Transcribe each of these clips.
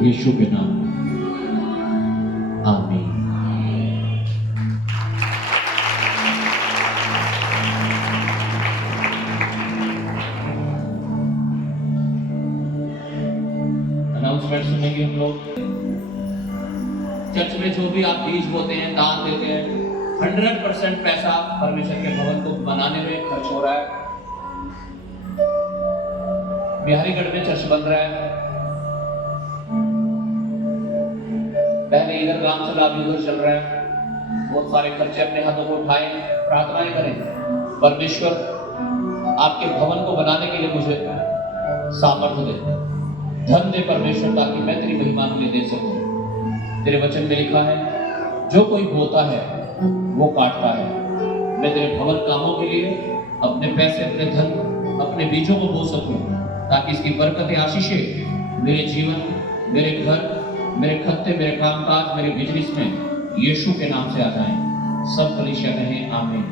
यीशु के नाम में आमीन। अनाउंसमेंट सुनेंगे हम लोग। चर्च में जो भी आप बीज बोते हैं, दान देते हैं, 100% पैसा परमेश्वर के भवन को बनाने में खर्च हो रहा है। बिहारीगढ़ में चर्च बन रहा है, पहले इधर काम चला, अभी उधर चल रहा है। बहुत सारे खर्चे अपने हाथों को उठाए, प्रार्थनाएं करें, परमेश्वर आपके भवन को बनाने के लिए मुझे सामर्थ्य दे, धन दे परमेश्वर, ताकि मैं तेरी महिमा के लिए दे सकूं। तेरे वचन में लिखा है, जो कोई बोता है वो काटता है। मैं तेरे भवन कामों के लिए अपने पैसे, अपने धन, अपने बीजों को बो सकूं, ताकि इसकी बरकतें, आशीषें मेरे जीवन, मेरे घर, मेरे खत्ते, मेरे कामकाज, मेरे बिजनेस में यीशु के नाम से आ जाएं। सब कलीसिया कहें आमीन।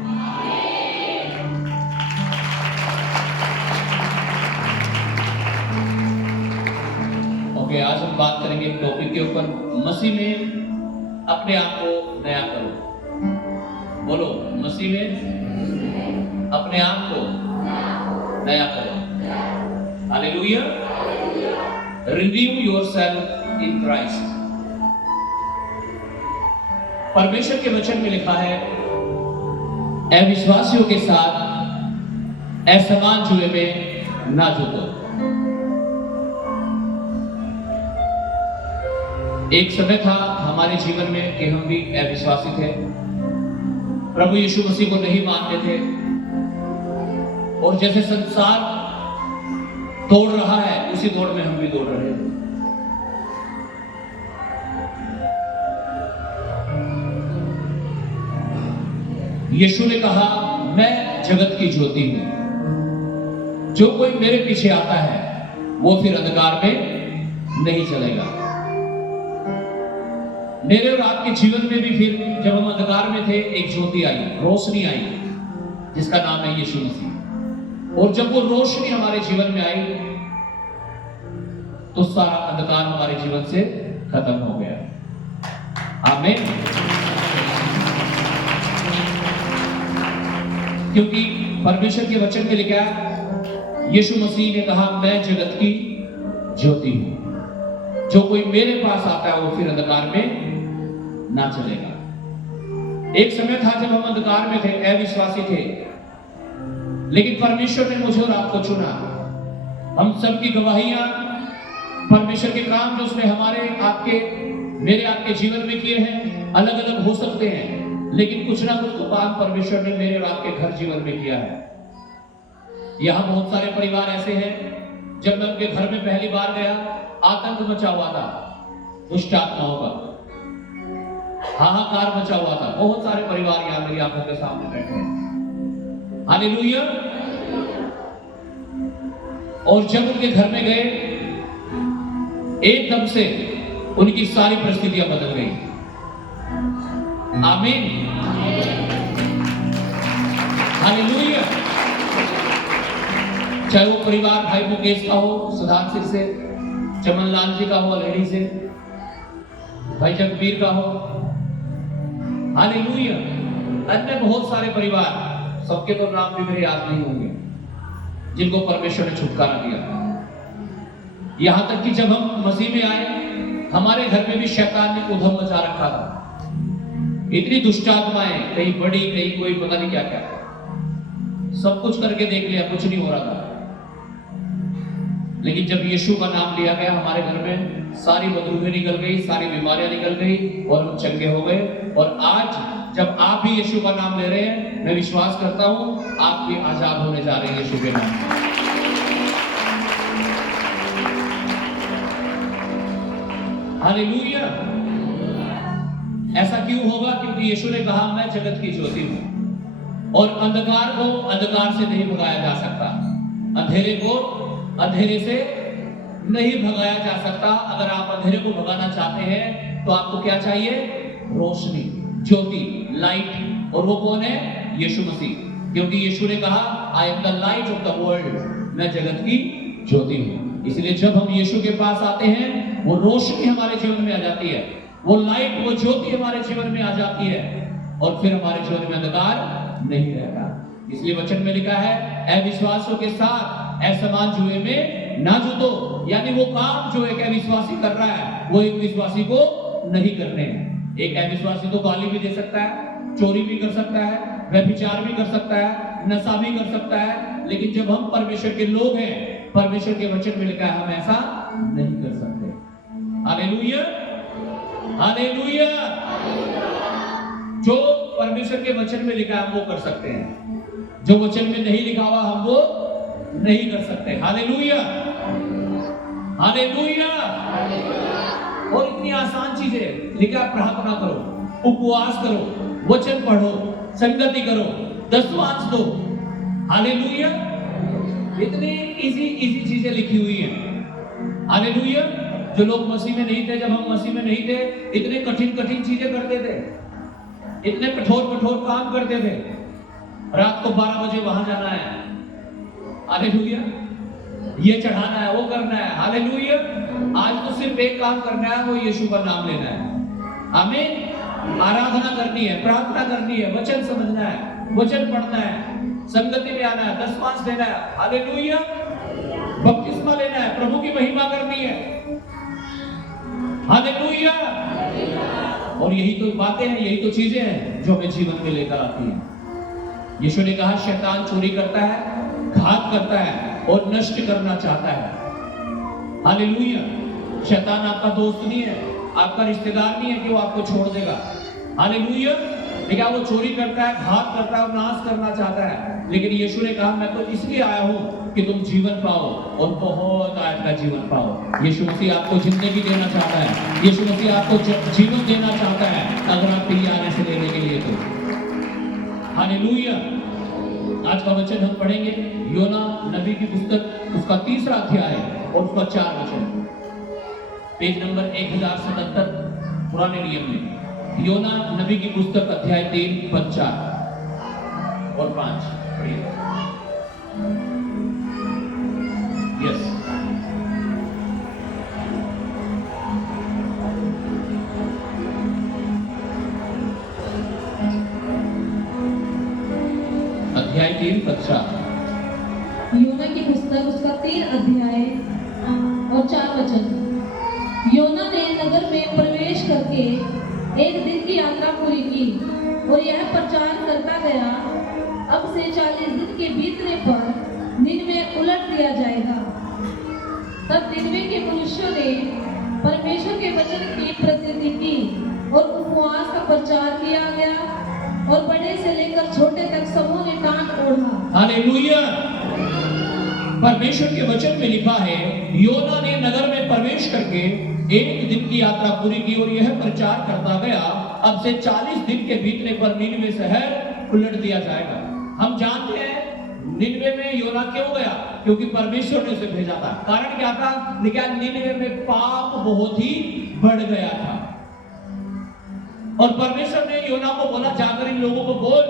ओके, आज हम बात करेंगे एक टॉपिक के ऊपर, मसीह में अपने आप को नया करो। बोलो, मसीह में अपने आप को नया करो। Hallelujah. Renew yourself in Christ. परमेश्वर के वचन में लिखा है, अविश्वासियों के साथ असमान जुए में ना जुटो। एक समय था हमारे जीवन में कि हम भी अविश्वासी थे, प्रभु यीशु मसीह को नहीं मानते थे, और जैसे संसार दौड़ रहा है उसी दौड़ में हम भी दौड़ रहे थे। यीशु ने कहा, मैं जगत की ज्योति हूं, जो कोई मेरे पीछे आता है वो फिर अंधकार में नहीं चलेगा। मेरे और आपके जीवन में भी फिर जब हम अंधकार में थे, एक ज्योति आई, रोशनी आई, जिसका नाम है यीशु मसीह। और जब वो रोशनी हमारे जीवन में आई तो सारा अंधकार हमारे जीवन से खत्म हो गया। आमीन। क्योंकि परमेश्वर के वचन में लिखा है, यीशु मसीह ने कहा, मैं जगत की ज्योति हूं, जो कोई मेरे पास आता है वो फिर अंधकार में ना चलेगा। एक समय था जब हम अंधकार में थे, अविश्वासी थे, लेकिन परमेश्वर ने मुझे और आपको चुना। हम सबकी गवाहियां, परमेश्वर के काम जो उसने हमारे, आपके, मेरे, आपके जीवन में किए हैं, अलग अलग हो सकते हैं, लेकिन कुछ ना कुछ तो काम परमेश्वर ने मेरे और आपके घर जीवन में किया है। यहां बहुत सारे परिवार ऐसे हैं, जब मैं उनके घर में पहली बार गया, आतंक मचा हुआ था, दुष्ट आत्माओं का हाहाकार मचा हुआ था। बहुत सारे परिवार यहां मेरी आंखों के सामने बैठे हैं। हालेलुया। और जब उनके घर में गए, एकदम से उनकी सारी परिस्थितियां बदल गई। आमीन। हालेलुया। चाहे वो परिवार भाई मुकेश का हो, सुधार सिंह से, चमन लाल जी का हो, लेडी से, भाई जगबीर का हो। हालेलुया। अन्य बहुत सारे परिवार, सबके तो नाम भी मेरे याद नहीं होंगे, जिनको परमेश्वर ने छुटकारा दिया। यहां तक कि जब हम मसीह में आए, हमारे घर में भी शैतान ने उधम मचा रखा था। इतनी दुष्ट आत्माएं, कहीं बड़ी, कहीं कोई, पता नहीं क्या क्या, सब कुछ करके देख लिया, कुछ नहीं हो रहा था। लेकिन जब यीशु का नाम लिया गया, हमारे घर में सारी बदबू निकल गई, सारी बीमारियां निकल गई, और हम चंगे हो गए। और आज जब आप भी यीशु का नाम ले रहे हैं, मैं विश्वास करता हूं आप भी आजाद होने जा रहे हैं यीशु के नाम। हालेलुया। ऐसा क्यों होगा? क्योंकि यीशु ने कहा, मैं जगत की ज्योति हूं, और अंधकार को अंधकार से नहीं भगाया जा सकता, अंधेरे को अंधेरे से नहीं भगाया जा सकता। अगर आप अंधेरे को भगाना चाहते हैं तो आपको क्या चाहिए? रोशनी, ज्योति, लाइट। और वो कौन है? यीशु मसीह। क्योंकि यीशु ने कहा, I am the light of the world, मैं जगत की ज्योति हूं। इसलिए जब हम यीशु के पास आते हैं, वो रोशनी हमारे जीवन में आ जाती है, वो लाइट, वो ज्योति हमारे जीवन में आ जाती है, और फिर हमारे जीवन में अंधकार नहीं रहता। इसलिए वचन में लिखा है, अविश्वासियों के साथ असमान जुए में ना जुटो। यानी वो काम जो एक अविश्वासी कर रहा है, वो एक विश्वासी को नहीं करने हैं। एक अविश्वासी तो गाली भी दे सकता है, चोरी भी कर सकता है, व्यभिचार भी कर सकता है, नशा भी कर सकता है, लेकिन जब हम परमेश्वर के लोग हैं, परमेश्वर के वचन में लिखा है हम ऐसा नहीं कर सकते। Hallelujah, hallelujah. जो परमेश्वर के वचन में लिखा है हम वो कर सकते हैं, जो वचन में नहीं लिखा हुआ हम वो नहीं कर सकते। Hallelujah, hallelujah. और इतनी आसान चीजें लिखा, प्रार्थना करो, उपवास करो, वचन पढ़ो, संगति करो, दशमांश दो। हालेलुया। इतनी इजी चीजें लिखी हुई हैं। हालेलुया। जो लोग मसीह में नहीं थे, जब हम मसीह में नहीं थे, इतने कठिन चीजें करते थे, इतने कठोर काम करते थे। रात को 12 बजे वहां जाना है, हालेलुया, ये चढ़ाना है, वो करना है, हालेलुया। आज तो सिर्फ एक काम करना है, वो यीशु का नाम लेना है। आमीन। आराधना करनी है, प्रार्थना करनी है, वचन समझना है, वचन पढ़ना है, संगति में आना है, दशमांश देना है, हालेलुया, बपतिस्मा लेना है, प्रभु की महिमा करनी है, हालेलुया। और यही तो बातें हैं, यही तो चीजें हैं जो हमें जीवन में लेकर आती हैं। यीशु ने कहा, शैतान चोरी करता है, घात करता है और नष्ट करना चाहता है। हालेलुया। शैतान आपका दोस्त नहीं है, आपका रिश्तेदार नहीं है कि वो आपको छोड़ देगा। हालेलुया। लेकिन वो चोरी करता है, घात करता है और नाश करना चाहता है। लेकिन यीशु ने कहा, मैं तो इसलिए आया हूं कि तुम जीवन पाओ और बहुत आयत का जीवन पाओ। यीशु मसीह आपको जिंदगी देना चाहता है, यीशु मसीह आपको जीवन देना चाहता है, अगर आप तैयार हैं इसे लेने के लिए तो। हालेलुया। आज का वचन हम पढ़ेंगे योना नबी की पुस्तक, उसका 3रा अध्याय और उसका 4 वचन, पेज नंबर 1077 पुराने नियम में। योना नबी की पुस्तक अध्याय 3 पद 4 और 5 पढ़िए। यस, अध्याय 3 पद 4। योना की पुस्तक उसका 3 अध्याय और 4 वचन। योना ने नगर में प्रवेश करके एक दिन की यात्रा पूरी की और यह प्रचार करता गया, अब से 40 दिन के बीतने पर निनवे उलट दिया जाएगा। तब निनवे के मनुष्यों ने परमेश्वर के वचन की प्रसिद्धि की और उपवास का प्रचार किया गया और बड़े से लेकर छोटे तक सबों ने टाट ओढ़ा। हालेलुया। परमेश्वर के वचन में लिखा है, योना ने नगर में प्रवेश करके एक दिन की यात्रा पूरी की और यह प्रचार करता गया, अब से 40 दिन के बीतने पर निनवे शहर उलट दिया जाएगा। हम जानते हैं निनवे में योना क्यों गया, क्योंकि परमेश्वर ने उसे भेजा था। कारण क्या था? लेकिन निनवे में पाप बहुत ही बढ़ गया था और परमेश्वर ने योना को बोला, जाकर इन लोगों को बोल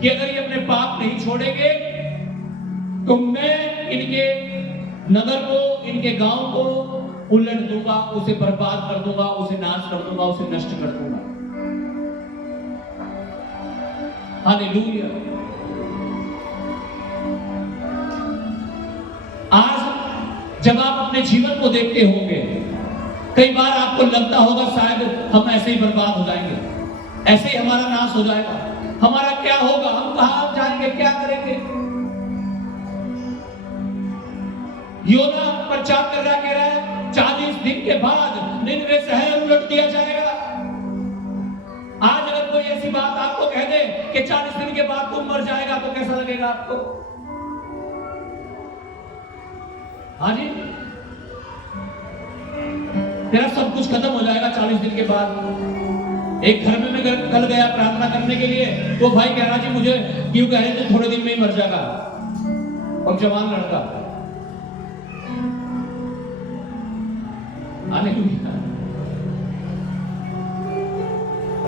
कि अगर ये अपने पाप नहीं छोड़ेंगे तो मैं इनके नगर को, इनके गांव को उलट दूंगा, उसे बर्बाद कर दूंगा, उसे नाश कर दूंगा, उसे नष्ट कर दूंगा। हालेलुया। आज जब आप अपने जीवन को देखते होंगे, कई बार आपको लगता होगा शायद हम ऐसे ही बर्बाद हो जाएंगे, ऐसे ही हमारा नाश हो जाएगा, हमारा क्या होगा, हम कहां जाएंगे, क्या करेंगे। योना प्रचार कर रहा, कह रहा है 40 दिन के बाद निनवे शहर उलट दिया जाएगा। आज अगर कोई ऐसी बात आपको कह दे कि 40 दिन के बाद तुम मर जाएगा, तो कैसा लगेगा आपको? हाँ जी, तेरा सब कुछ खत्म हो जाएगा 40 दिन के बाद। एक घर में मैं कल गया प्रार्थना करने के लिए, तो भाई कह रहा, जी मुझे क्यों कह रहे थे थोड़े दिन में ही मर जाएगा, और जवान लड़का।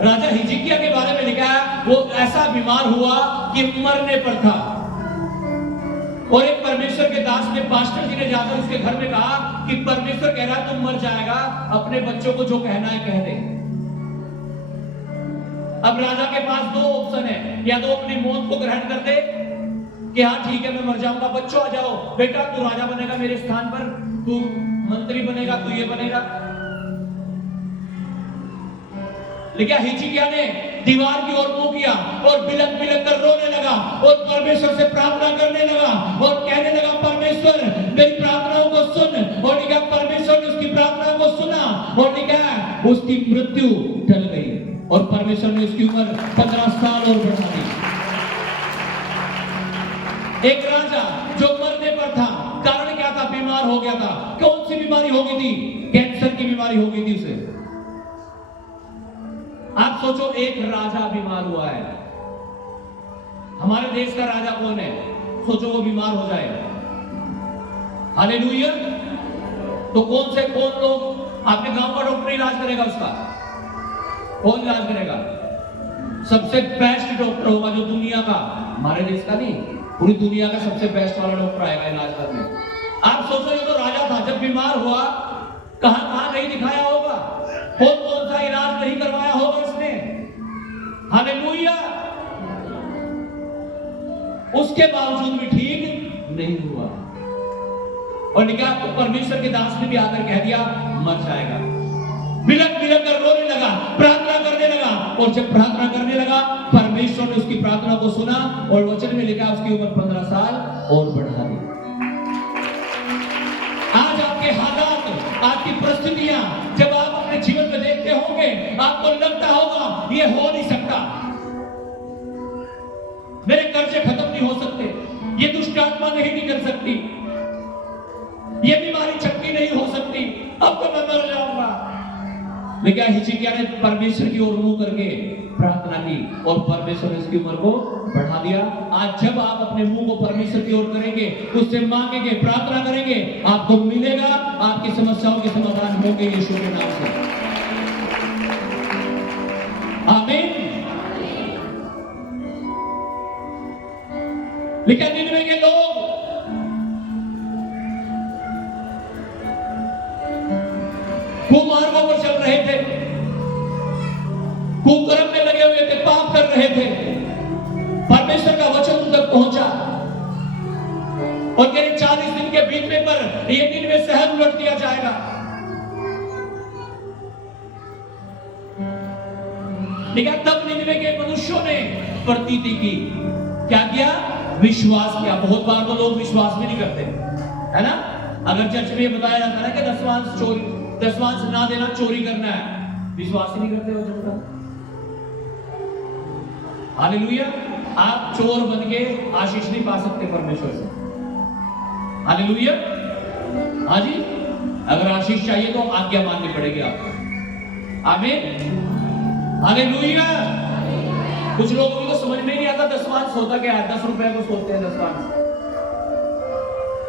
राजा हिजकिय्याह के बारे में लिखा है, वो ऐसा बीमार हुआ कि मरने पर था और एक परमेश्वर के दास ने, पास्टर जी ने जाकर उसके घर में कहा कि परमेश्वर कह रहा है तुम मर जाएगा, अपने बच्चों को जो कहना है कह दे। अब राजा के पास दो ऑप्शन है, या तो अपनी मौत को ग्रहण कर दे कि हाँ ठीक है मैं मर जाऊंगा, बच्चों आ जाओ, बेटा तू राजा बनेगा मेरे स्थान पर, तू मंत्री बनेगा, तू ये बनेगा। लेकिन हिजकिय्याह ने दीवार की ओर मुंह किया और बिलक बिलक कर रोने लगा और परमेश्वर से प्रार्थना करने लगा और कहने लगा परमेश्वर मेरी प्रार्थनाओं को सुन। और लिखा परमेश्वर ने उसकी प्रार्थनाओं को सुना और लिखा उसकी मृत्यु टल गई और परमेश्वर ने उसकी उम्र 15 साल और बढ़ा दी। एक राजा जो मरने पर था, कारण क्या था? बीमार हो गया था। कौन सी बीमारी हो गई थी? कैंसर की बीमारी हो गई थी उसे। आप सोचो एक राजा बीमार हुआ है, हमारे देश का राजा कौन है? सोचो वो बीमार हो जाए, हालेलुया। तो कौन लोग, आपके गांव का डॉक्टर इलाज करेगा उसका? कौन इलाज करेगा? सबसे बेस्ट डॉक्टर होगा जो दुनिया का, हमारे देश का नहीं, पूरी दुनिया का सबसे बेस्ट वाला डॉक्टर आएगा इलाज करने। आप सोचो ये तो राजा था, जब बीमार हुआ कहां नहीं दिखाया होगा, कौन सा इलाज नहीं करवाया होगा इसने, हालेलुया। उसके बावजूद भी ठीक नहीं हुआ और लिखा तो परमेश्वर के दास ने भी आकर कह दिया मर जाएगा। बिलक बिलक कर रोने लगा, प्रार्थना करने लगा और जब प्रार्थना करने लगा परमेश्वर ने उसकी प्रार्थना को सुना और वचन में लिखा उसकी उम्र 15 साल और बढ़ा दी। आज आपके हालात, आपकी परिस्थितियां जब आप अपने जीवन में देखते होंगे, आपको लगता होगा ये हो नहीं सकता, मेरे कर्जे खत्म नहीं हो सकते, ये दुष्ट आत्मा नहीं निकल सकती, ये बीमारी चक्की नहीं हो सकती, अब तो मैं मर जाऊंगा। लेकिन हिजकिय्याह ने परमेश्वर की ओर मुंह करके प्रार्थना की और परमेश्वर ने उसकी उम्र को बढ़ा दिया। आज जब आप अपने मुंह को परमेश्वर की ओर करेंगे, उससे मांगेंगे, प्रार्थना करेंगे, आपको मिलेगा, आपकी समस्याओं के समाधान होंगे यीशु के नाम से। आमीन। लेकिन निनवे के लोग कुमार्गों पर चल रहे थे, कुकर्म में लगे हुए थे, पाप कर रहे थे। परमेश्वर का वचन उन तक पहुंचा और करीब 40 दिन के बीतने पर ये निनवे शहर उलट दिया जाएगा। लेकिन तब निनवे के मनुष्यों ने प्रतीति की, क्या किया? विश्वास किया। बहुत बार तो लोग विश्वास भी नहीं करते, है ना? अगर चर्च में बताया जाता है कि दसवांश ना देना चोरी करना है, विश्वास ही नहीं करते वचन का। हालेलुया। आप चोर बन के आशीष नहीं पा सकते परमेश्वर से। हालेलुया। हाँ जी, अगर आशीष चाहिए तो आज्ञा माननी पड़ेगी आपको। आमीन। हालेलुया। कुछ लोगों को समझ में नहीं आता दसवांश होता क्या है। 10 रुपए को सोचते हैं दसवांश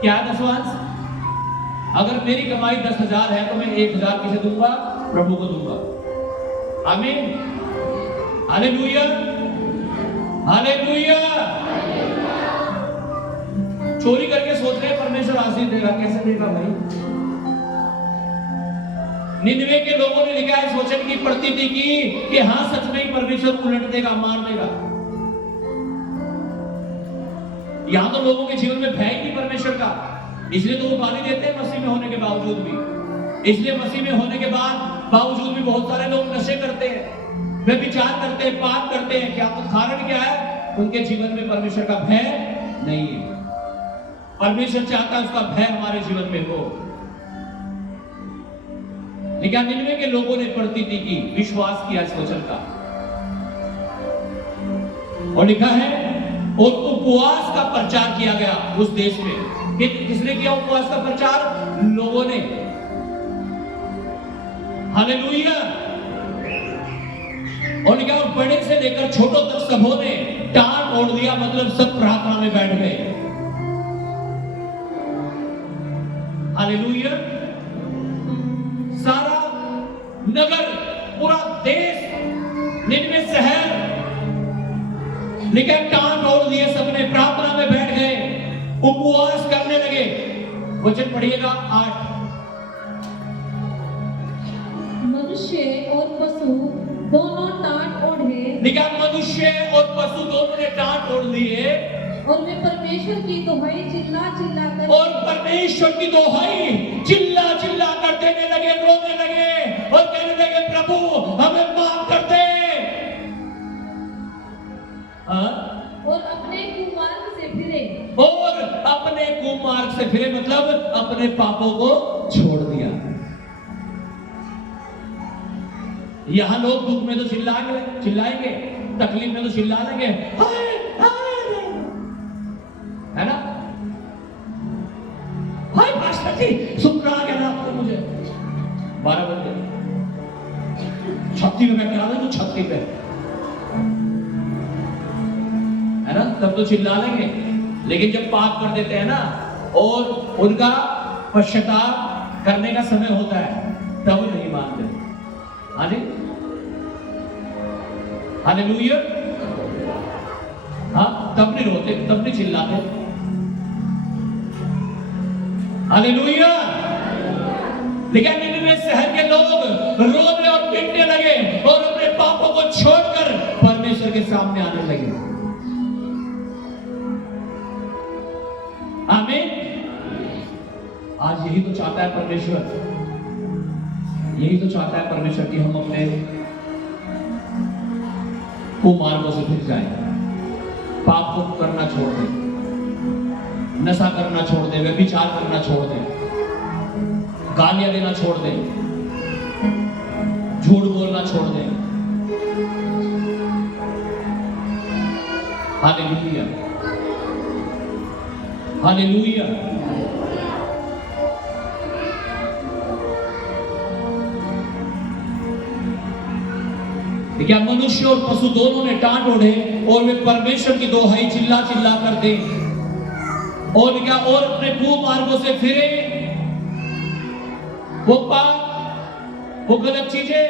क्या है। दसवांश, अगर मेरी कमाई 10,000 है तो मैं 1,000 किसे दूंगा? प्रभु को दूंगा। आमीन। हालेलुया। हालेलुया। चोरी करके सोच रहे हैं परमेश्वर आशीष देगा, कैसे देगा भाई? निनवे के लोगों ने लिखा इस वचन की प्रतीति की कि हां सच में ही परमेश्वर उलट देगा, मार देगा। यहां तो लोगों के जीवन में भय ही नहीं परमेश्वर का, इसलिए तो वो गाली देते हैं मसीह में होने के बावजूद भी। इसलिए मसीह में होने के बावजूद भी बहुत सारे लोग नशे करते हैं, वे विचार करते हैं, पाप करते हैं। क्या तो कारण क्या है? उनके जीवन में परमेश्वर का भय नहीं है। परमेश्वर चाहता है उसका भय हमारे जीवन में हो। लेकिन निनवे के लोगों ने प्रतीति की, विश्वास किया इस वचन का और लिखा है और उपवास का प्रचार किया गया उस देश में। किसने किया उपवास का प्रचार? लोगों ने। हालेलुया। और लिखा और बड़े से लेकर छोटों तक सबों ने टाट ओढ़ दिया, मतलब सब प्रार्थना में बैठ गए। हालेलुया। सारा नगर, पूरा देश, निनवे शहर लेकिन टाट ओढ़ दिए, सबने प्रार्थना में बैठ गए, उपवास करने लगे, वचन पढ़िएगा 8। मनुष्य और पशु दोनों टाट ओढ़े देखा, मनुष्य और पशु दोनों ने टाट ओढ़ लिए और वे परमेश्वर की दोहाई चिल्ला चिल्ला कर और परमेश्वर की दोहाई चिल्ला चिल्ला कर देने लगे, रोने लगे और कहने लगे, प्रभु हमें माफ कर दे। और अपने कुमार्ग से फिरे। और अपने कुमार्ग से फिरे मतलब अपने पापों को छोड़ दिया। यहां लोग दुख में तो चिल्लाएंगे, तकलीफ में तो चिल्ला लेंगे, है ना? हाय पास्टर जी, सुन रहा क्या रात को मुझे 12 बजे छत्ती में मैं करा दूं, छत्ती पे, है ना? तब तो चिल्ला लेंगे। लेकिन जब पाप कर देते हैं ना और उनका पश्चाताप करने का समय होता है, तब नहीं मानते। हाँ जी, हालेलुया। हाँ, तब नहीं रोते, तब नहीं चिल्लाते। हालेलुया। लेकिन निनिवे शहर के लोग रोने और पीटने लगे और अपने पापों को छोड़कर परमेश्वर के सामने आने लगे। आमीन। आज यही तो चाहता है परमेश्वर, यही तो चाहता है परमेश्वर कि हम अपने कुमार्गों से फिर जाएं, पाप को करना छोड़ दें, नशा करना छोड़ दें, व्यभिचार करना छोड़ दें, गालियां देना छोड़ दें, झूठ बोलना छोड़ दें। Hallelujah, hallelujah. क्या मनुष्य और पशु दोनों ने टाट ओढ़े और वे परमेश्वर की दोहाई चिल्ला चिल्ला कर दे और क्या और अपने कुमार्गों से फिरे। वो पाप, वो गलत चीजें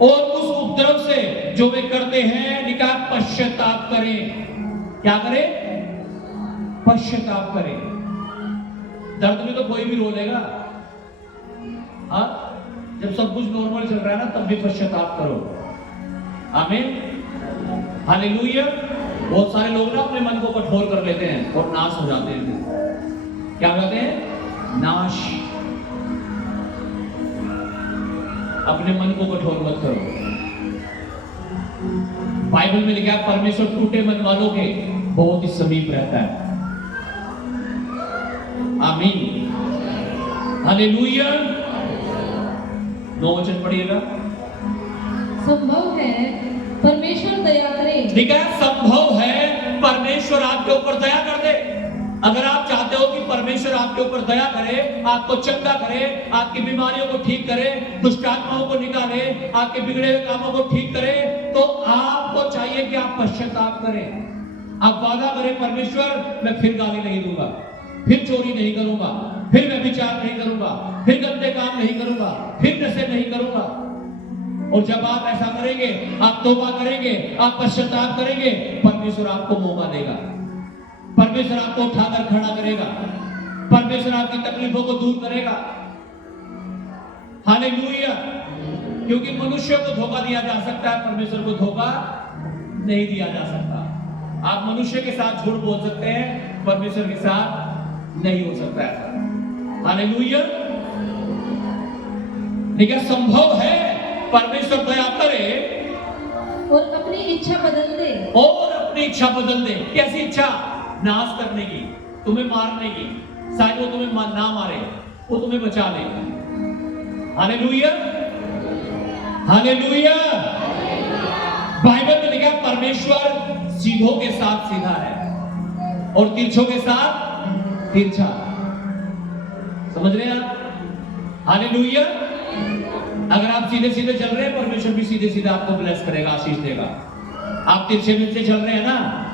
और उस उपद्रव से जो वे करते हैं, निकाह पश्चाताप करें। क्या करें? पश्चाताप करें। दर्द में तो कोई भी रो लेगा, हाँ? जब सब कुछ नॉर्मल चल रहा है ना, तब भी पश्चाताप करो। आमीन, हालेलुया। बहुत सारे लोग ना अपने मन को कठोर कर लेते हैं और नाश हो जाते हैं। क्या कहते हैं? नाश। अपने मन को कठोर मत करो। बाइबल में लिखा है परमेश्वर टूटे मन वालों के बहुत ही समीप रहता है। आमीन, हालेलुया। 9 वचन पढ़िएगा। संभव है परमेश्वर दया करे। ठीक है, संभव है परमेश्वर आपके ऊपर दया कर दे। अगर आप चाहते हो कि परमेश्वर आपके ऊपर दया करे, आपको चंगा करे, आपकी बीमारियों को ठीक करे, दुष्ट आत्माओं को निकाले, आपके बिगड़े हुए कामों को ठीक करे, तो आपको चाहिए कि आप पश्चाताप करें। आप वादा करें, परमेश्वर मैं फिर गाली नहीं दूंगा, फिर चोरी नहीं करूंगा, फिर व्यभिचार नहीं करूंगा, फिर गंदे काम नहीं करूंगा, फिर नशे नहीं करूंगा। और जब आप ऐसा करेंगे, आप तौबा करेंगे, आप पश्चाताप करेंगे, परमेश्वर आपको मौका देगा, परमेश्वर आपको उठाकर खड़ा करेगा, परमेश्वर आपकी तकलीफों को दूर करेगा। हालेलुया। क्योंकि मनुष्य को धोखा दिया जा सकता है, परमेश्वर को धोखा नहीं दिया जा सकता। आप मनुष्य के साथ झूठ बोल सकते हैं, परमेश्वर के साथ नहीं हो सकता है। हालेलुया। लेकिन संभव है परमेश्वर दया करे और अपनी इच्छा बदल दे। और अपनी इच्छा बदल दे। कैसी इच्छा? नाश करने की, तुम्हें मारने की। शायद वो तुम्हें ना मारे, वो तुम्हें बचा ले। Hallelujah, hallelujah. बाइबल में लिखा परमेश्वर सीधों के साथ सीधा है और तिरछों के साथ तिरछा। समझ रहे हैं आप? हालेलुया। अगर आप सीधे सीधे चल रहे हैं, परमेश्वर भी सीधे सीधे आपको ब्लेस करेगा, आशीष देगा। आप तिरछे मिर्चे चल रहे हैं ना,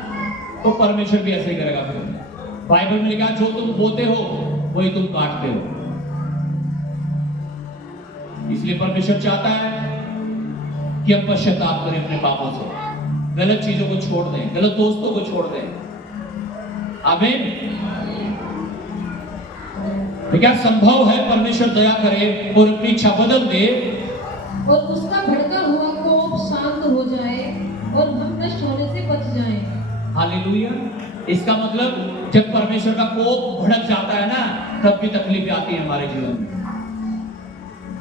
तो परमेश्वर भी ऐसे ही करेगा। फिर बाइबल में लिखा जो तुम बोते हो वही तुम काटते हो। इसलिए परमेश्वर चाहता है कि हम पश्चाताप करें अपने पापों से, गलत चीजों को छोड़ दें, गलत दोस्तों को छोड़ दें। आमीन, तो क्या संभव है परमेश्वर दया करे और अपनी इच्छा बदल दे और उसका भड़का हुआ कोप शांत हो जाए और हम नष्ट होने से बच जाएं। हालेलुया। इसका मतलब जब परमेश्वर का कोप भड़क जाता है ना, तब भी तकलीफ आती है हमारे जीवन में।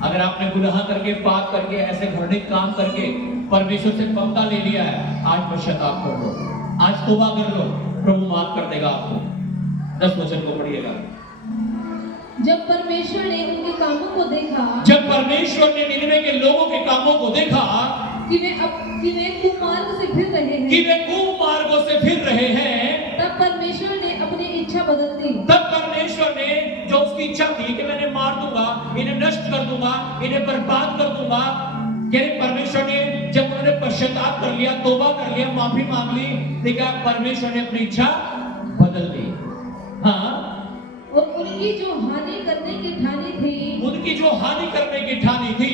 अगर आपने गुनाह करके, पाप करके, ऐसे घृणित काम करके परमेश्वर से बदला ले लिया है, आज पश्चाताप कर लो, आज तौबा कर लो, प्रभु माफ कर देगा आपको। 10 वचन को पढ़िएगा। जब परमेश्वर ने उनके कामों को देखा, जब परमेश्वर ने निनवे के लोगों के कामों को देखा कि वे कुमार्ग से फिर रहे हैं, कि वे कुमार्गों से फिर रहे हैं, तब परमेश्वर ने अपनी इच्छा बदल दी। तब परमेश्वर ने जो उसकी इच्छा थी कि मैंने मार दूंगा, इन्हें नष्ट कर दूंगा, इन्हें बर्बाद कर दूंगा, यानी परमेश्वर ने जब उन्होंने पश्चाताप कर लिया, तौबा कर लिया, माफी मांग ली, देखा परमेश्वर ने अपनी इच्छा बदल दी। हाँ, और उनकी जो हानि करने की ठानी थी, उनकी जो हानि करने की ठानी थी,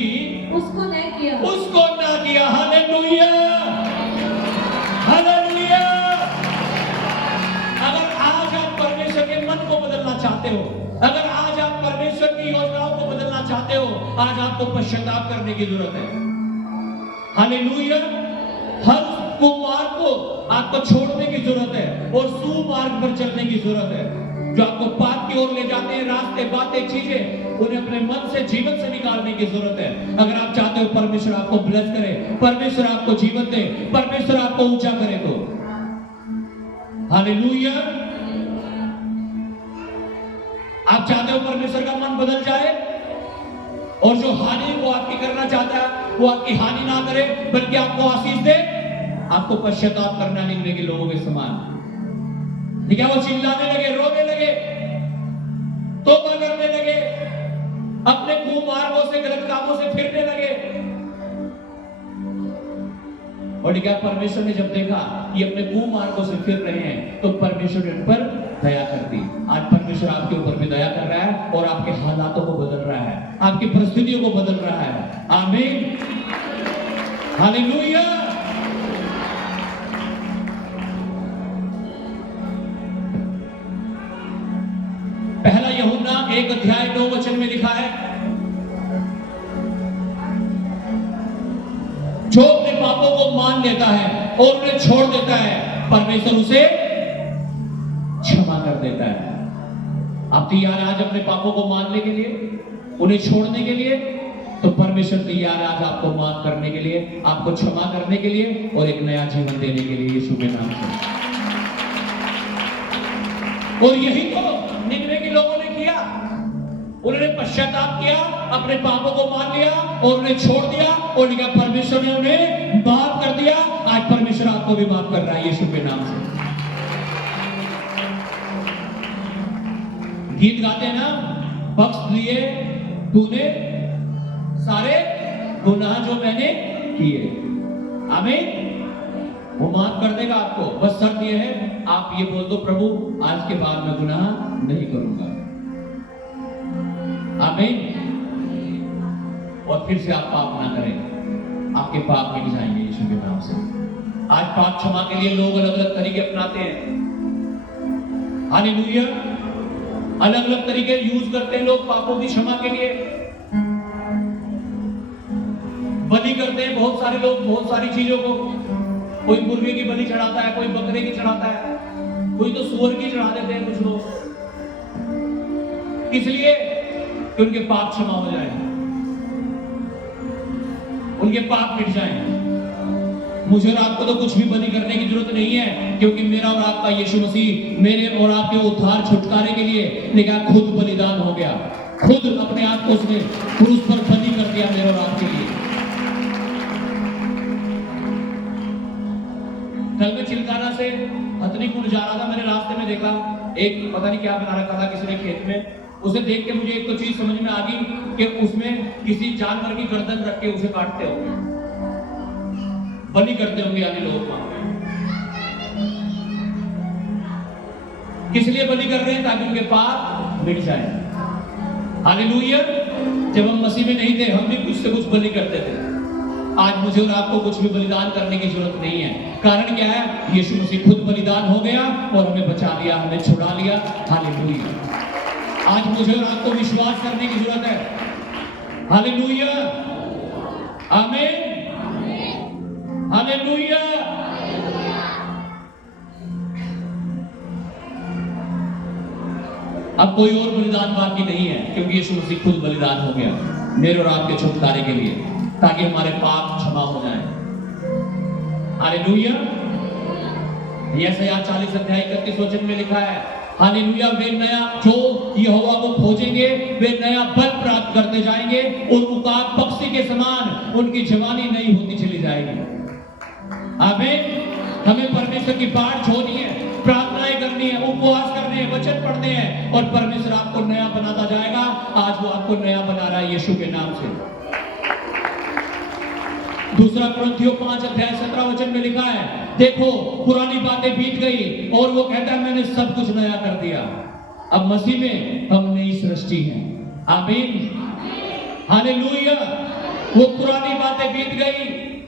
उसको न किया, उसको ना किया। Hallelujah, hallelujah. अगर आज आप परमेश्वर के मन को बदलना चाहते हो, अगर आज आप परमेश्वर की योजनाओं को बदलना चाहते हो, आज आपको पश्चाताप करने की जरूरत है। हालेलुया। हर कुमार्ग को आपको छोड़ने की जरूरत है और सुमार्ग पर चलने की जरूरत है। जो आपको पाप की ओर ले जाते हैं, रास्ते, बातें, चीजें, उन्हें अपने मन से, जीवन से निकालने की जरूरत है। अगर आप चाहते हो परमेश्वर आपको ब्लेस करे, परमेश्वर आपको जीवन दे, परमेश्वर आपको ऊंचा करे, तो हालेलुया। आप चाहते हो परमेश्वर का मन बदल जाए और जो हानि वो आपकी करना चाहता है वो आपकी हानि ना करे, बल्कि आपको आशीष दे। आपको पश्चाताप करना निकले के लोगों के समान। ठीक है, वो चिल्लाने लगे, रोने लगे, तौबा करने लगे, अपने कुमार्गों से, गलत कामों से फिरने लगे। और क्या परमेश्वर ने जब देखा कि अपने कुमार्गों से फिर रहे हैं, तो परमेश्वर ने उन पर दया कर दी। आज परमेश्वर आपके ऊपर भी दया कर रहा है और आपके हालातों को बदल रहा है, आपकी परिस्थितियों को बदल रहा है। आमीन, हालेलुया। पहला यूहन्ना 1:9 में लिखा है, जो अपने पापों को मान लेता है और उन्हें छोड़ देता है, परमेश्वर उसे क्षमा कर देता है। आप तैयार आज अपने पापों को मानने के लिए, उन्हें छोड़ने के लिए? तो परमेश्वर तैयार है आज आपको माफ करने के लिए, आपको क्षमा करने के लिए और एक नया जीवन देने के लिए, यीशु के नाम से। और यही तो निनवे के लोगों ने किया। उन्होंने पश्चाताप किया, अपने पापों को मान लिया और उन्हें छोड़ दिया, और लिखा परमेश्वर ने उन्हें माफ कर दिया। आज परमेश्वर आपको भी माफ कर रहा है, यीशु के नाम से। गीत गाते हैं ना, बख्श दिए तूने सारे गुनाह जो मैंने किए। आमीन। वो माफ कर देगा आपको। बस शर्त ये है, आप ये बोल दो, प्रभु आज के बाद मैं गुनाह नहीं करूंगा। आमीन। और फिर से आप पाप ना करें, आपके पाप मिट जाएंगे यीशु के नाम से। आज पाप क्षमा के लिए लोग अलग अलग तरीके अपनाते हैं। हालेलुया। अलग अलग तरीके यूज करते हैं लोग पापों की क्षमा के लिए। बलि करते हैं बहुत सारे लोग, बहुत सारी चीजों को। कोई मुर्गे की बलि चढ़ाता है, कोई बकरे की चढ़ाता है, कोई तो सूअर की चढ़ा देते हैं कुछ लोग, इसलिए कि उनके पाप क्षमा हो जाए, उनके पाप मिट जाए। मुझे और आपको तो कुछ भी बलि करने की जरूरत नहीं है, क्योंकि मेरा और आपका यीशु मसीह मेरे और आपके उद्धार छुटकारे के लिए लेकिन खुद बलिदान हो गया। खुद अपने आप को उसने क्रूस पर बलि कर दिया मेरे और आपके लिए। कल मैं चिल्काना से हथनीकुंड जा रहा था, मैंने रास्ते में देखा एक पता नहीं क्या बना रखा था किसी ने खेत में। उसे देख के मुझे एक तो चीज समझ में आ गई कि उसमें किसी जानवर की गर्दन रख के उसे काटते होंगे, बलि करते होंगे, यानी लोग वहां किस लिए बलि कर रहे हैं? ताकि उनके पाप मिट जाए। हालेलुया। जब हम मसीह में नहीं थे, हम भी कुछ से कुछ बलि करते थे। आज मुझे और आपको कुछ भी बलिदान करने की जरूरत नहीं है। कारण क्या है? यीशु मसीह खुद बलिदान हो गया और हमें बचा लिया, हमें छुड़ा लिया। हालेलुया। आज मुझे और आपको विश्वास करने की जरूरत है। हालेलुया, आमीन, हालेलुया। अब कोई और बलिदान बाकी नहीं है, क्योंकि यीशु मसीह खुद बलिदान हो गया मेरे और आपके छुटकारे के लिए, ताकि हमारे पाप क्षमा हो जाए। हालेलुया। यशायाह 40 अध्याय 31 वचन में लिखा है, हालेलुया, वे नया जो यहोवा को खोजेंगे वे नया बल प्राप्त करते जाएंगे और उकाब पक्षी के समान उनकी जवानी नई होती चली जाएगी। आमीन। हमें परमेश्वर की बाट छोड़नी है, प्रार्थनाएं करनी है, उपवास करने हैं, वचन पढ़ने हैं, और परमेश्वर आपको नया बनाता जाएगा। आज वो आपको नया बना रहा है यीशु के नाम से। दूसरा कुरिन्थियों 5 अध्याय 17 वचन में लिखा है, देखो पुरानी बातें बीत गई, और वो कहता है मैंने सब कुछ नया कर दिया। अब मसीह में हम नई सृष्टि हैं। आमीन, हालेलुया। वो पुरानी बातें बीत गई।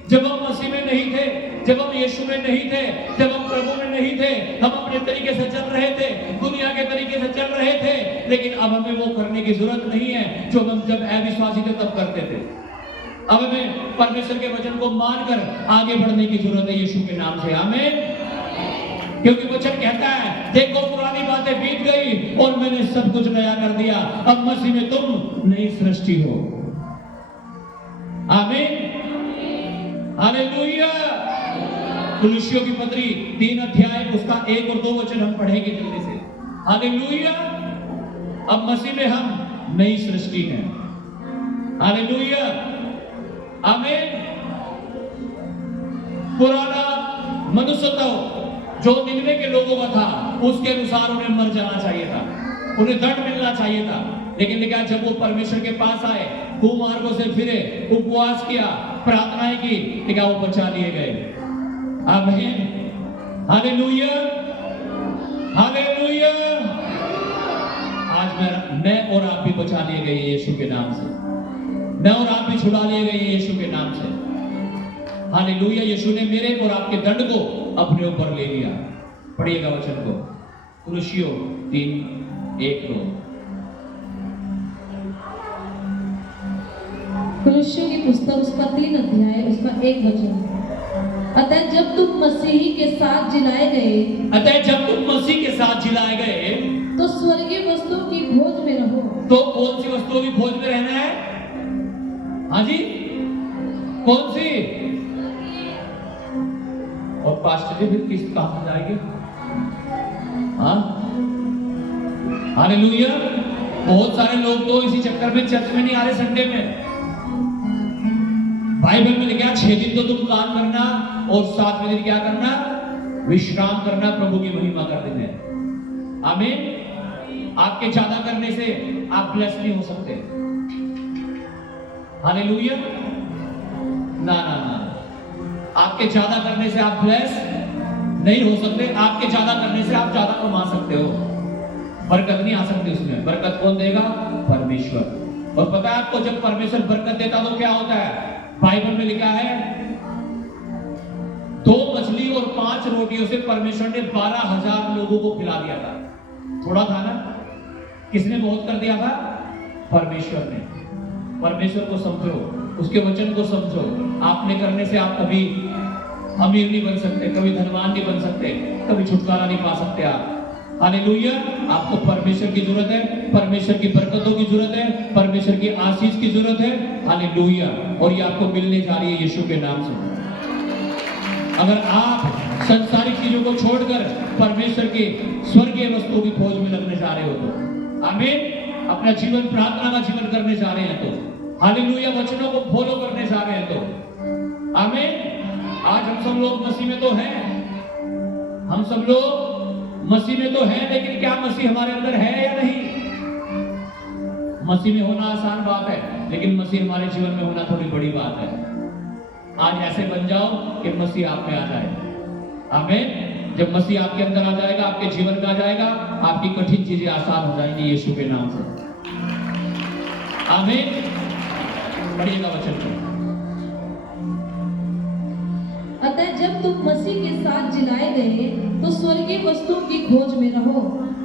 जब हम मसीह में नहीं थे, जब हम यीशु में नहीं थे, जब हम प्रभु में नहीं थे, हम अपने तरीके से चल रहे थे, दुनिया के तरीके से चल रहे थे, लेकिन अब हमें वो करने की जरूरत नहीं है जो हम जब अविश्वासी थे तब करते थे। अब हमें परमेश्वर के वचन को मानकर आगे बढ़ने की जरूरत है यीशु के नाम से। आमीन। क्योंकि वचन कहता है, देखो पुरानी बातें बीत गई और मैंने सब कुछ नया कर दिया। अब मसीह में तुम नई सृष्टि हो। आमीन, हालेलुया। कुलुस्सियों की पत्री 3 अध्याय उसका 1 और 2 वचन हम पढ़ेंगे जल्दी से। हालेलुया। अब मसीह में हम नई सृष्टि हैं। हालेलुया, आमीन। पुराना मनुष्यत्व जो निन्वे के लोगों का था, उसके अनुसार उन्हें मर जाना चाहिए था, उन्हें दंड मिलना चाहिए था। लेकिन लिखा, जब वो परमेश्वर के पास आए, कुमार्गों से फिरे, उपवास किया, प्रार्थनाएं की, लिखा वो बचा लिए गए। आमीन, हालेलुया, हालेलुया। आज मैं और आप भी बचा लिए गए यीशु के नाम से। मैं और आप भी छुड़ा लिए गए यीशु के नाम से। हालेलुया। यीशु ने मेरे और आपके दंड को अपने ऊपर ले लिया। पढ़िएगा वचन को, कुलुस्सियों 3:1-2। कुलुस्सियों की पुस्तक उसका 3 अध्याय उसका 1 वचन। अतः जब तुम मसीही के साथ जिलाए गए, अतः जब तुम मसीह के साथ जिलाए गए, तो स्वर्गीय वस्तुओं की खोज में रहो। तो कौन सी वस्तुओं की खोज में रहना है? हाँ जी, कौन सी? और पास्टर जी फिर किस कहां जाएंगे? हाँ, हालेलुया। बहुत सारे लोग तो इसी चक्कर में चर्च में नहीं आ रहे संडे में। बाइबल में लिखा है 6 दिन तो तुम काम करना और 7वें दिन क्या करना? विश्राम करना, प्रभु की महिमा कर देना। आमीन। आपके ज्यादा करने से आप ब्लेस नहीं हो सकते। हालेलुया। ना ना ना, आपके ज्यादा करने से आप ब्लेस नहीं हो सकते। आपके ज्यादा करने से आप ज्यादा कमा सकते हो, बरकत नहीं आ सकती उसमें। बरकत कौन देगा? परमेश्वर। और पता है आपको, जब परमेश्वर बरकत देता तो क्या होता है? बाइबल में लिखा है 2 मछली और 5 रोटियों से परमेश्वर ने 12,000 लोगों को खिला दिया था। थोड़ा था ना? किसने बहुत कर दिया था? परमेश्वर ने। परमेश्वर को समझो, उसके वचन को समझो। आपने करने से आप कभी अमीर नहीं बन सकते, कभी धनवान नहीं बन सकते, कभी छुटकारा नहीं पा सकते आप। हालेलुया। आपको परमेश्वर की जरूरत है, परमेश्वर की बरकतों की जरूरत है, परमेश्वर की आशीष की जरूरत है। हालेलुया। और ये आपको मिलने जा रही है यीशु के नाम से। अगर आप संसारिक चीजों को छोड़कर परमेश्वर के स्वर्गीय वस्तुओं की खोज में लगने जा रहे हो तो, आमीन, अपना जीवन प्रार्थना का जीवन करने जा रहे हैं तो, हालेलुया, वचनों को फॉलो करने जा रहे हैं तो, आमीन। आज हम सब लोग मसीह में तो हैं, हम सब लोग मसीह में तो है, लेकिन क्या मसीह हमारे अंदर है या नहीं? मसीह में होना आसान बात है, लेकिन मसीह हमारे जीवन में होना थोड़ी बड़ी बात है। आज ऐसे बन जाओ कि मसीह आप में आ जाए। आमीन। जब मसीह आपके अंदर आ जाएगा, आपके जीवन में आ जाएगा, आपकी कठिन चीजें आसान हो जाएंगी यीशु के नाम से। आमीन। पढ़िएगा वचन को। अतः जब तुम मसीह के साथ जिलाए गए, तो स्वर्गीय वस्तुओं की खोज में रहो,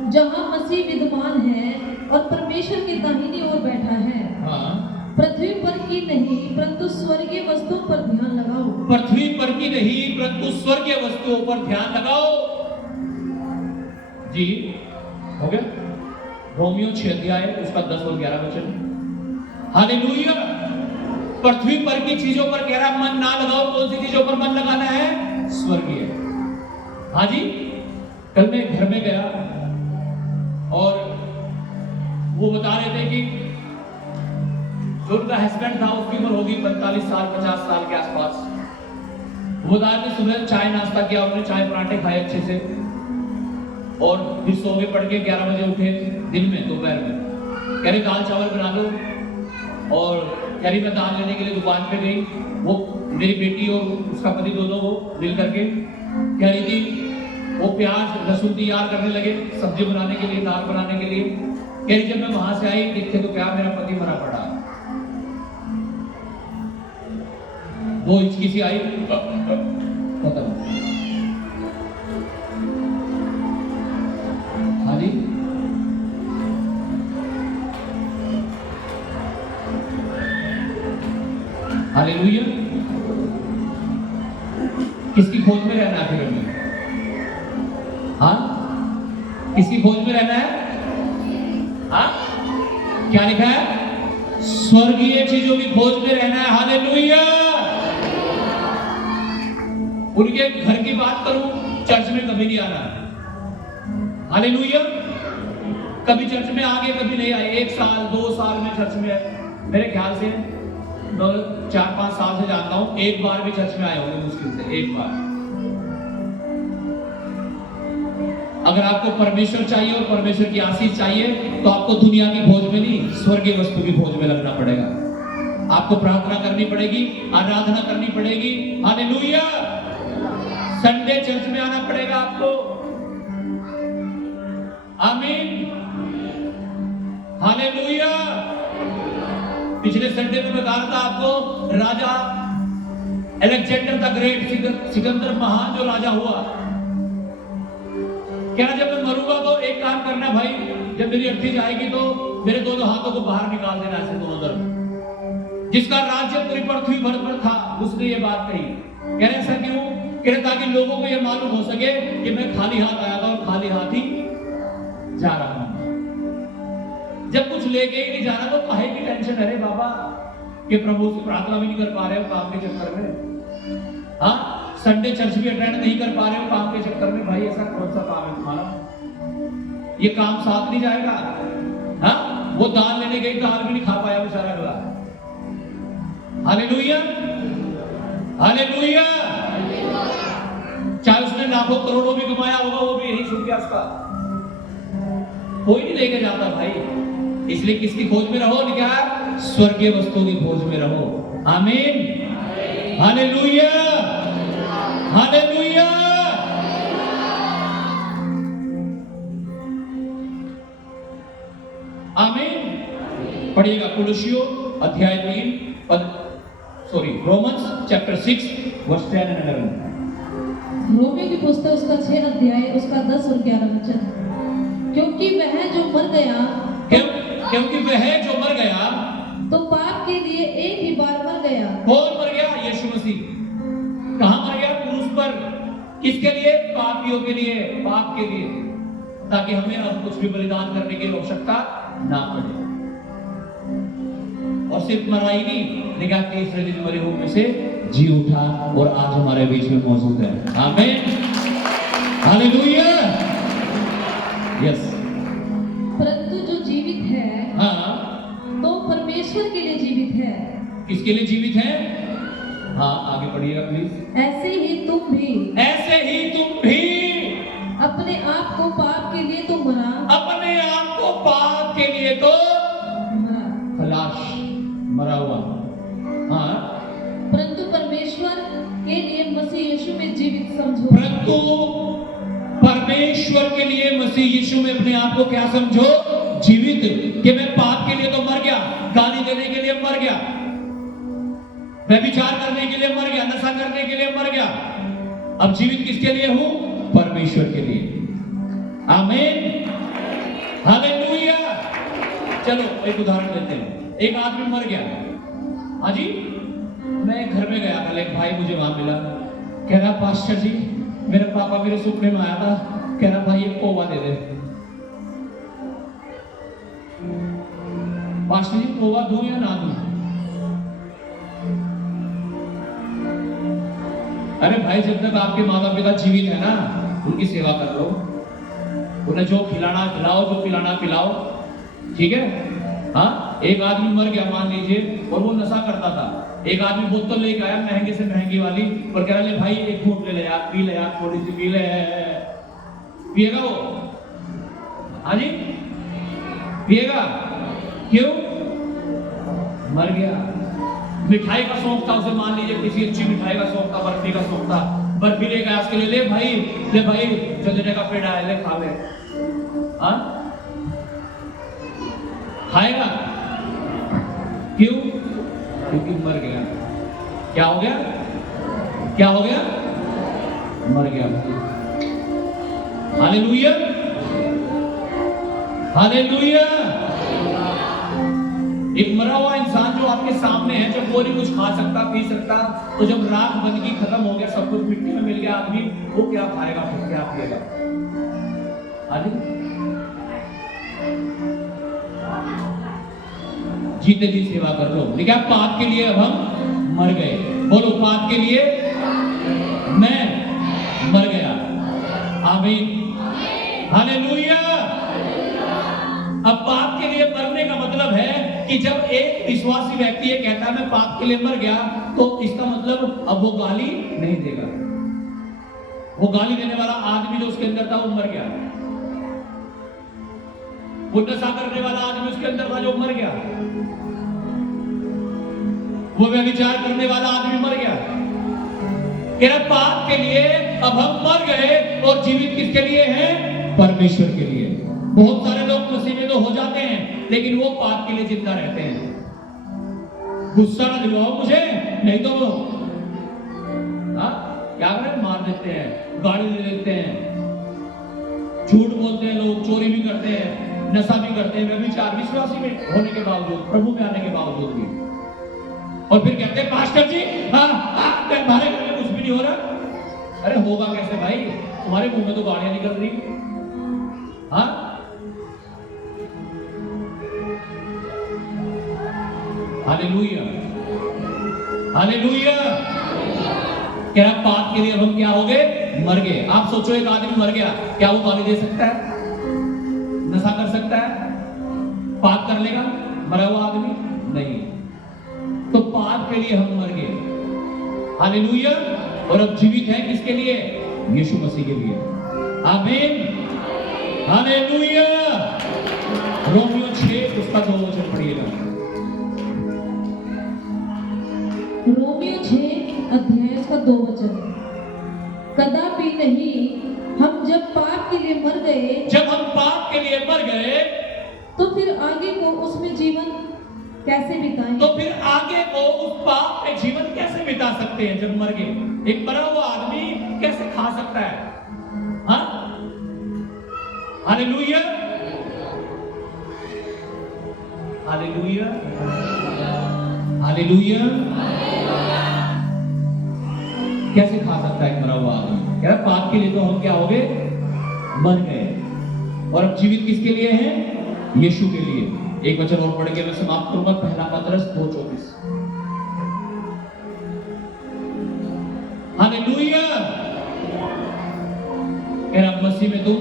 जहाँ मसीह विद्यमान है और परमेश्वर की दाहिनी ओर बैठा है। हाँ, पृथ्वी पर की नहीं परंतु स्वर्गीय वस्तुओं पर ध्यान लगाओ। पृथ्वी पर की नहीं परंतु स्वर्गीय वस्तुओं पर ध्यान लगाओ। जी, हो गया। रोमियो 6 अध्याय उसका 10 और 11 वचन। हालेलुया। पृथ्वी पर की चीजों पर गहरा मन ना लगाओ। कौन सी चीजों पर मन लगाना है? स्वर्गीय। हाँ जी, कल मैं घर में गया और वो बता रहे थे कि जो उनका हस्बैंड था उसकी उम्र होगी 45 साल 50 साल के आसपास। वो बता रहे थे सुबह चाय नाश्ता किया, उन्होंने चाय पराठे खाए अच्छे से और फिर सो के पढ़ के 11 बजे उठे दिन में, दोपहर में। कह रहे दाल चावल बना लो और कह रही मैं दाल लेने के लिए दुकान पे गई। वो मेरी बेटी और उसका पति दोनों वो मिल करके कह रही थी वो प्याज लहसुन तैयार करने लगे सब्जी बनाने के लिए, दाल बनाने के लिए। कह रही जब मैं वहां से आई देखते तो क्या मेरा पति मरा पड़ा। वो हिचकी सी आई, खत्म। हाँ जी, हालेलुया। किसकी खोज में रहना है फिर हमें? हाँ, किसकी खोज में रहना है? हाँ, क्या लिखा है? स्वर्गीय चीजों की खोज में रहना है। हालेलुया। उनके घर की बात करूं, चर्च में कभी नहीं आना। हालेलुया। कभी चर्च में आगे कभी नहीं आए। 1 साल 2 साल में चर्च में मेरे ख्याल से 4-5 साल से जानता हूं, एक बार भी चर्च में आए होंगे मुश्किल से, एक बार। अगर आपको परमेश्वर चाहिए और परमेश्वर की आशीष चाहिए तो आपको दुनिया की खोज में नहीं, स्वर्गीय वस्तु की खोज में लगना पड़ेगा। आपको प्रार्थना करनी पड़ेगी, आराधना करनी पड़ेगी। हालेलुया। संडे चर्च में आना पड़ेगा आपको। आमीन। हालेलुया। पिछले संडे में बता रहा था आपको, राजा अलेक्जेंडर द ग्रेट, सिकंदर महान जो राजा हुआ, क्या जब मैं मरूंगा तो एक काम करना भाई, जब मेरी अर्थी जाएगी तो मेरे दोनों हाथों को बाहर निकाल देना ऐसे दोनों तरफ। जिसका राज्य पूरी पृथ्वी भर पर था उसने ये बात कही। कह रहे ऐसा क्यों? कह रहे ताकि लोगों को ये मालूम हो सके कि मैं खाली हाथ आया था और खाली हाथ ही जा रहा हूं। जब कुछ लेके ही नहीं जाना तो काहे की टेंशन है रे बाबा कि प्रभु से प्रार्थना भी नहीं कर पा रहे हो काम के चक्कर में। हाँ, संडे चर्च भी अटेंड नहीं कर पा रहे हो काम के चक्कर में। भाई ऐसा कौन सा काम है तुम्हारा? ये काम साथ नहीं जाएगा। हाँ, वो दाल लेने गई, दाल भी नहीं खा पाया बेचारा अगला। हालेलुया। हालेलुया। चाहे उसने लाखों करोड़ों भी कमाया होगा, वो भी यही छूट गया उसका। कोई नहीं लेके जाता भाई। इसलिए किसकी खोज में रहो? क्या? स्वर्गीय वस्तुओं की खोज में रहो। आमीन। हालेलुया। हालेलुया। आमीन। पढ़िएगा कुलुसियों अध्याय 3 रोमन्स चैप्टर 6 वर्स 10 and 11। रोमियो की पुस्तक उसका 6 अध्याय उसका 10 और 11 वचन। क्योंकि वह जो मर गया, क्योंकि वह जो मर गया तो पाप के लिए एक ही बार मर गया। कौन मर गया? यीशु मसीह। कहां मर गया? क्रूस पर। किसके लिए? पापियों के लिए, पाप के लिए, ताकि हमें अब कुछ भी बलिदान करने की आवश्यकता ना पड़े। और सिर्फ मरा ही नहीं, लेकिन तीसरे दिन मरे हुए में से जी उठा और आज हमारे बीच में मौजूद है। आमीन। हालेलुया। यस। परंतु जो जीवित है, हाँ, तो परमेश्वर के लिए जीवित है। किसके लिए जीवित है? हाँ, आगे पढ़िएगा प्लीज। ऐसे ही तुम भी, ऐसे ही तुम भी अपने आप को पाप के लिए तो मरा, अपने आप को पाप के लिए तो मरा, खलाश, मरा हुआ। हाँ, परंतु परमेश्वर के लिए मसीह यीशु में जीवित समझो। परंतु परमेश्वर के लिए मसीह यीशु में अपने आप को क्या समझो? जीवित। कि मैं पाप के लिए तो मर गया, गाली देने के लिए मर गया, व्यभिचार करने के लिए मर गया, नशा करने के लिए मर गया। अब जीवित किसके लिए हूं? परमेश्वर के लिए। आमीन। हालेलुया। चलो एक उदाहरण देते हैं। एक आदमी मर गया। हाँ जी, मैं एक घर में गया था, एक भाई मुझे वहां मिला, कह रहा पास्टर जी मेरे पापा मेरे सपने में आया था, कह रहा भाई एक पौवा दे दे। पास्टर जी पौवा दूं या ना दूं? अरे भाई जब तक आपके माता पिता जीवित है ना, उनकी सेवा कर लो, उन्हें जो खिलाना खिलाओ, जो पिलाना पिलाओ, ठीक है। हाँ, एक आदमी मर गया मान लीजिए, और वो नशा करता था। एक आदमी बोतल लेके आया महंगे से महंगी वाली, और कह रहा ले भाई एक घूंट ले यार, पी ले यार, थोड़ी सी पी ले। पिएगा वो? हाँ जी, पिएगा? क्यों? मर गया। मिठाई का शौक था उसे, मान लीजिए किसी अच्छी मिठाई का शौक था, बर्फी का शौक था, बर्फी ले गया उसके लिए, ले भाई चंदने का पेड़ा है, ले खा ले। हाँ, खाएगा? क्यों? क्योंकि मर गया। क्या हो गया? क्या हो गया? मर गया। Hallelujah, hallelujah. एक मरा हुआ इंसान जो आपके सामने है, जब वो नहीं कुछ खा सकता पी सकता, तो जब राख बंदगी खत्म हो गया, सब कुछ मिट्टी में मिल गया, आदमी वो क्या खाएगा, फिर क्या पिएगा? जीते जी सेवा कर लो। लेकिन पाप के लिए अब हम मर गए। बोलो पाप के लिए मैं मर गया। आमीन, हालेलुया। अब पाप के लिए मरने का मतलब है कि जब एक विश्वासी व्यक्ति ये कहता है मैं पाप के लिए मर गया, तो इसका मतलब अब वो गाली नहीं देगा। वो गाली देने वाला आदमी जो उसके अंदर था वो मर गया। वो नशा करने वाला आदमी उसके अंदर था जो मर गया। वो व्यभिचार करने वाला आदमी मर गया। कह रहा पाप के लिए अब हम मर गए, और जीवित किसके लिए हैं? परमेश्वर के लिए। बहुत सारे लोग मसीह में तो हो जाते हैं, लेकिन वो पाप के लिए जिंदा रहते हैं। गुस्सा ना दिलवाओ मुझे, नहीं तो वो क्या करें, मार देते हैं, गाली दे देते हैं, झूठ बोलते हैं लोग, चोरी भी करते हैं, नशा भी करते हैं, व्यभिचार विश्वासी में होने के बावजूद, प्रभु में आने के बावजूद भी। और फिर कहते हैं पास्टर जी हमारे घर में कुछ भी नहीं हो रहा। अरे होगा कैसे भाई, तुम्हारे मुंह में तो गालियां निकल रही। हाँ, हालेलुया, हालेलुया। कह रहा पाप के लिए अब हम क्या हो गए? मर गए। आप सोचो एक आदमी मर गया, क्या वो गाली दे सकता है? नशा कर सकता है? पाप कर लेगा मरा हुआ आदमी? नहीं। तो पाप के लिए हम मर गए। हालेलुया। और अब जीवित है किसके लिए? यीशु मसीह के लिए। आमीन, हालेलुया। रोमियो 6 उसका 2 वचन पढ़िएगा। रोमियो 6 अध्याय उसका 2 वचन। कदापि नहीं, हम जब पाप के लिए मर गए, जब हम पाप के लिए मर गए, तो फिर आगे को उसमें जीवन कैसे बिताएं? तो फिर आगे को उस पाप में जीवन कैसे बिता सकते हैं जब मर गए? एक मरा हुआ आदमी कैसे खा सकता है? हाँ, हालेलुया, हालेलुया, हालेलुया। कैसे खा सकता है एक मरा हुआ आदमी? क्या पाप के लिए तो हम क्या हो गए? मर गए। और अब जीवित किसके लिए हैं? यीशु के लिए। एक वचन और पढ़ के मैं समाप्त करूंगा, पहला पतरस 2:24। हालेलुया। कह रहा मसीह में तुम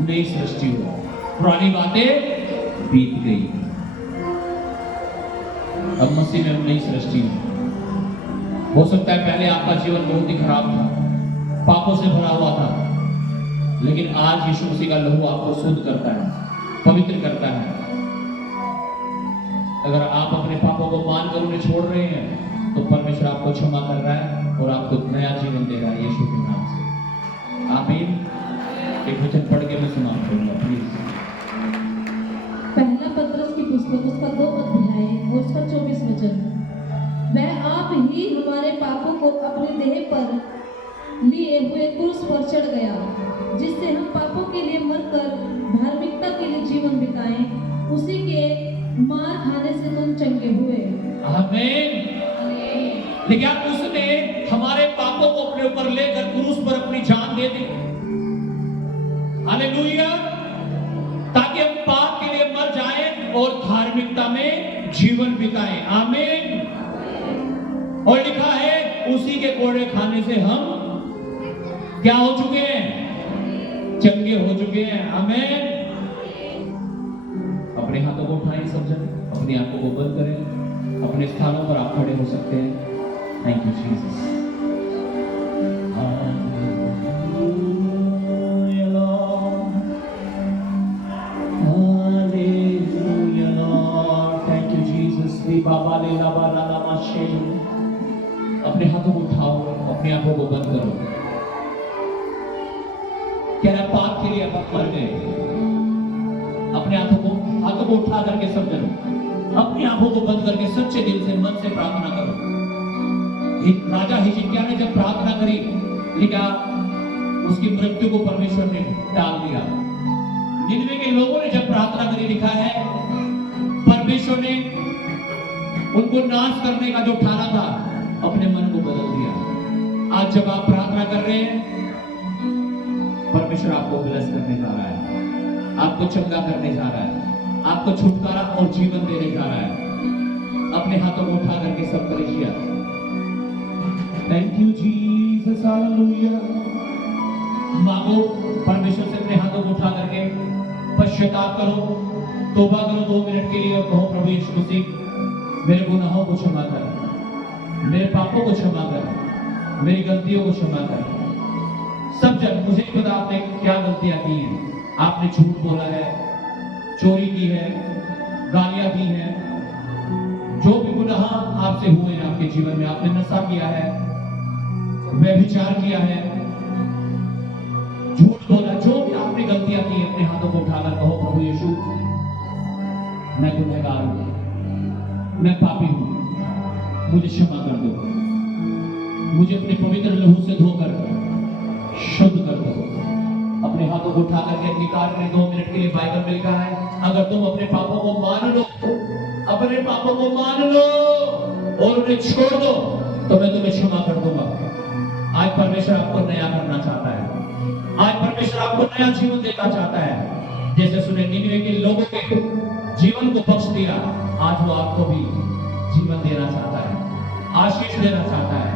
नई सृष्टि हो, पुरानी बातें बीत गई, अब मसीह में हम नई सृष्टि हो। हो सकता है पहले आपका जीवन बहुत ही खराब था, पापों से भरा हुआ था, लेकिन आज यीशु मसीह का लहू आपको शुद्ध करता है, पवित्र करता है। अगर आप अपने पापों को मानकर उन्हें छोड़ रहे हैं, तो परमेश्वर आपको क्षमा कर रहा है और आपको नया जीवन दे रहा है यीशु के नाम से। आमीन। एक वचन पढ़ के मैं समाप्त करूंगा प्लीज। पहला पतरस की पुस्तक उसका 2 अध्याय और उसका 24 वचन। वह आप ही हमारे पापों को अपने देह पर लिए हुए क्रूस पर चढ़ गया, जिससे हम पापों के लिए मरकर धार्मिकता के लिए जीवन बिताएं। उसी के मार खाने से तुम चंगे हुए। आमीन। लेकिन उसने हमारे पापों को अपने ऊपर लेकर क्रूस पर अपनी जान दे दी। हालेलुया। ताकि हम पाप के लिए मर जाएं और धार्मिकता में जीवन बिताएं। आमीन। और लिखा है उसी के कोड़े खाने से हम क्या हो चुके हैं? चंगे हो चुके हैं। आमीन। अपने हाथों को उठाएं सब जन, अपनी आंखों को बंद करें, अपने स्थानों पर आप खड़े हो सकते हैं। Thank you Jesus. Thank you Jesus. बाबा ले लाबा लाला माशे। अपने हाथों को उठाओ, अपनी आंखों को बंद करो। क्या ना पाप के लिए आप मर गए? अपने हाथों को उठा करके सब करो, अपनी आंखों को बंद करके सच्चे दिल से मन से प्रार्थना करो। राजा हिजकिय्याह ने जब प्रार्थना करी, लिखा उसकी मृत्यु को परमेश्वर ने टाल दिया। निनवे के लोगों ने जब प्रार्थना करी, लिखा है परमेश्वर ने उनको नाश करने का जो ठाना था अपने मन को बदल दिया। आज जब आप प्रार्थना कर रहे हैं, परमेश्वर आपको ब्लेस करने जा रहा है, आपको चंगा करने जा रहा है, आपको छुटकारा और जीवन देने जा रहा है। अपने हाथों को उठा करके सब कलीसिया थैंक यू जीसस। हालेलुया। मांगो परमेश्वर से, अपने हाथों को उठा करके पश्चाताप करो, तौबा करो। 2 मिनट के लिए कहो प्रभु यीशु मसीह मेरे गुनाहों को क्षमा कर, मेरे पापों को क्षमा कर, मेरी गलतियों को क्षमा कर। सब जन मुझे नहीं पता आपने क्या गलतियां की हैं। आपने झूठ बोला है, चोरी की है, गालियां दी हैं, जो भी गुनाह आपसे हुए हैं आपके जीवन में, आपने नशा किया है, व्यभिचार किया है, झूठ बोला, जो भी आपने गलतियां की, अपने हाथों को उठाकर कहो प्रभु यीशु मैं गुनहगार हूं, मैं पापी हूं, मुझे क्षमा कर दो, मुझे अपने पवित्र लहू से धोकर शुद्ध कर दो। अपने हाथों को उठा करके अंगीकार करें। 2 मिनट के लिए बाइबल में लिखा है अगर तुम अपने पापों को मान लो, अपने पापों को मान लो और उन्हें छोड़ दो तो मैं तुम्हें क्षमा कर दूंगा। आज परमेश्वर आपको नया करना चाहता है, आज परमेश्वर आपको नया जीवन देना चाहता है। जैसे सुने निनवे के लोगों के जीवन को बख्श दिया, आज वो आपको भी जीवन देना चाहता है, आशीष देना चाहता है।